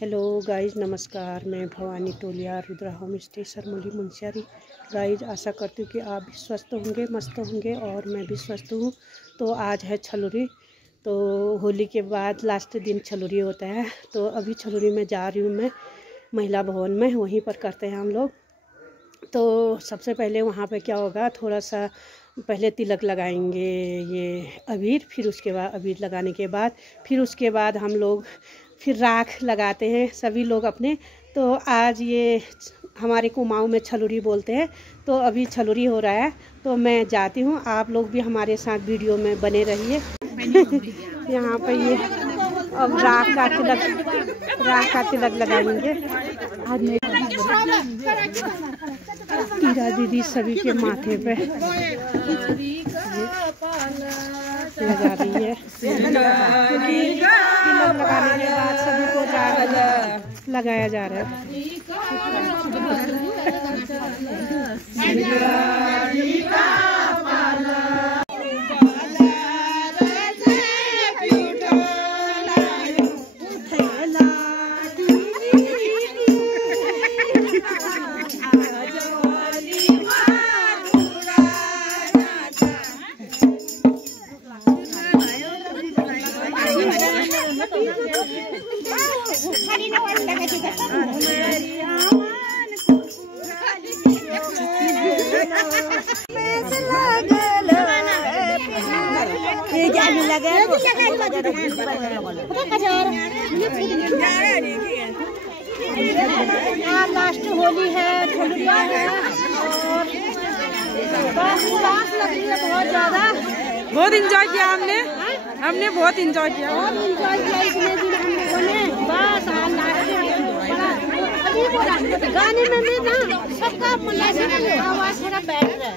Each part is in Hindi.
हेलो गाइज, नमस्कार। मैं Bhawani Toliya, Rudra homestay, Sarmoli Munsiyari. Guys, आशा करती हूँ कि आप भी स्वस्थ होंगे, मस्त होंगे और मैं भी स्वस्थ हूँ। तो आज है छलुरी। तो होली के बाद लास्ट दिन छलुरी होता है। तो अभी छलुरी में जा रही हूँ मैं महिला भवन में, वहीं पर करते हैं हम लोग। तो सबसे पहले वहाँ पे क्या होगा, थोड़ा सा पहले तिलक लगाएंगे ये अबीर, फिर उसके बाद अबीर लगाने के बाद फिर उसके बाद हम लोग फिर राख लगाते हैं सभी लोग अपने। तो आज ये हमारे कुमाऊँ में छलुरी बोलते हैं। तो अभी छलुरी हो रहा है, तो मैं जाती हूँ। आप लोग भी हमारे साथ वीडियो में बने रहिए। यहाँ पर ये अब राख का तिलक लगाएंगे। आज टीरा दीदी सभी के माथे पे लगा रही है, क्योंकि तिलक लगाने के बाद सभी को लगाया जा रहा है। लास्ट होली है, छलुरिया है और बहुत ज़्यादा बहुत इंजॉय किया हमने बहुत इंजॉय किया इतने दिन हम लोगों ने। बस गाने में भी ना सबका आवाज थोड़ा बैठ रहा है।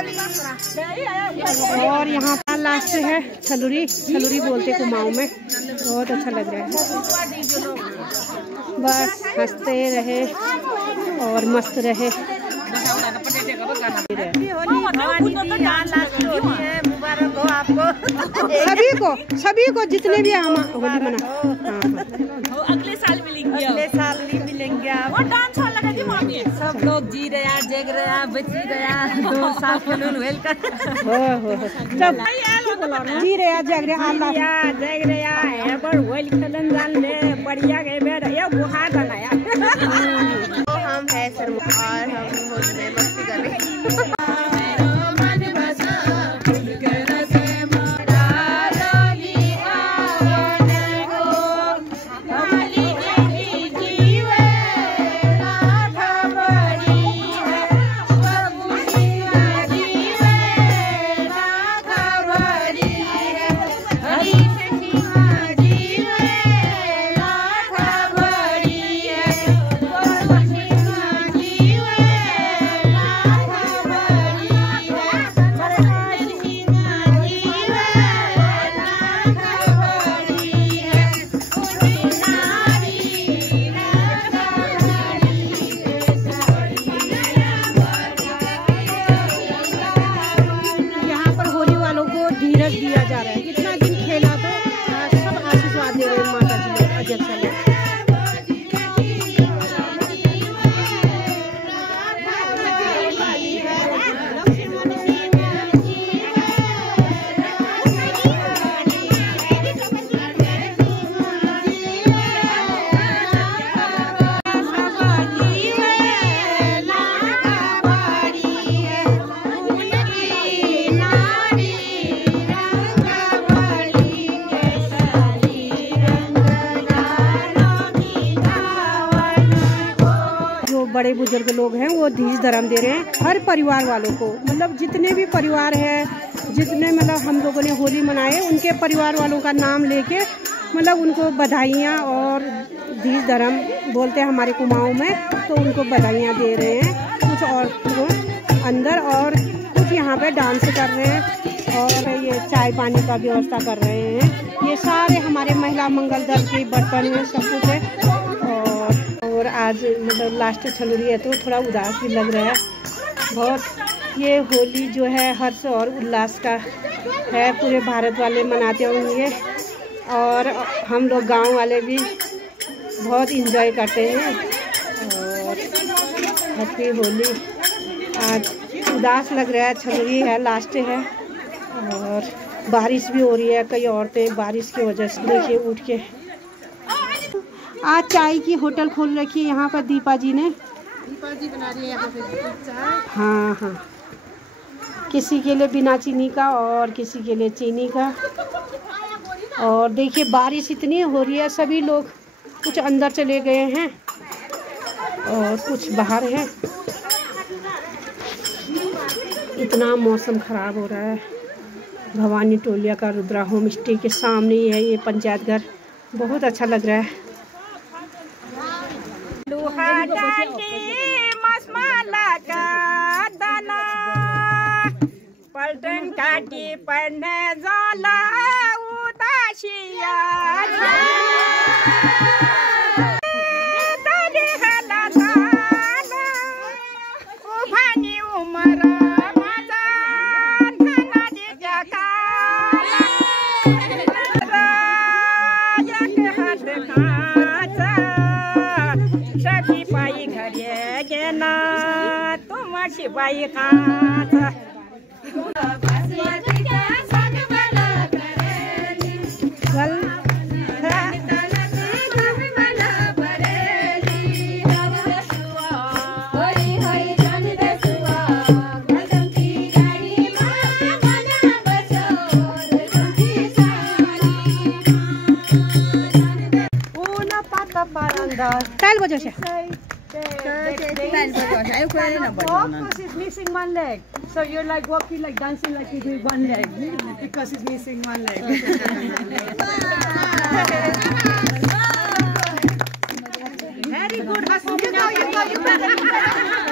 और यहाँ पर लास्ट है छलुरी, छलुरी बोलते कुमाऊं में। बहुत अच्छा लग रहा है, बस हंसते रहे और मस्त रहे। सभी को जितने भी हम होली मना। अगले साल मिलेंगे, अगले साल नहीं मिलेंगे। और डांस हॉल लगा दी मामी, सब लोग जी रहा, जग रहा, बची रहा, 2 साल फुल वेलकम सब जी रहा, जग रहा, जग रहा है पर होली खेलन जान ले बढ़िया गए बेड ये बुहार बनाया। तो हम है सर और हम होली में मस्ती कर रहे हैं। दिया जा रहा है, इतना दिन खेला तो सब आशीर्वाद दे रहे हैं माता जी अध्यक्ष। बड़े बुजुर्ग लोग हैं वो धीज धर्म दे रहे हैं हर परिवार वालों को, मतलब जितने भी परिवार है, जितने मतलब हम लोगों ने होली मनाए उनके परिवार वालों का नाम लेके मतलब उनको बधाइयाँ और धीज धर्म बोलते हैं हमारे कुमाऊं में, तो उनको बधाइयाँ दे रहे हैं। कुछ औरतों अंदर और कुछ यहाँ पे डांस कर रहे हैं और ये चाय पानी का व्यवस्था कर रहे हैं। ये सारे हमारे महिला मंगल दल के बर्तन हैं, सब कुछ है। और आज मतलब लास्ट छलुरी है तो थोड़ा उदास भी लग रहा है बहुत। ये होली जो है हर्ष और उल्लास का है, पूरे भारत वाले मनाते होंगे और हम लोग गांव वाले भी बहुत इंजॉय करते हैं। और हैप्पी होली। आज उदास लग रहा है, छलुरी है, लास्ट है और बारिश भी हो रही है। कई औरतें बारिश की वजह से देखिए उठ के आज चाय की होटल खोल रखी है यहाँ पर दीपा जी ने। दीपा जी बना रही है यहाँ पे चाय। हाँ हाँ, किसी के लिए बिना चीनी का और किसी के लिए चीनी का। और देखिए बारिश इतनी हो रही है, सभी लोग कुछ अंदर चले गए हैं और कुछ बाहर है। इतना मौसम ख़राब हो रहा है। भवानी टोलिया का रुद्रा होम स्टे के सामने ही है ये पंचायत घर, बहुत अच्छा लग रहा है। पलटन काटी पढ़ने जाला उदासिया उभानी उमर सभी पाई घरे गेना तुम शिपाई कांचा Style बजा से. Because it's missing one leg, so you're like walking, like dancing, like you do one leg because it's missing one leg. Very good. You go.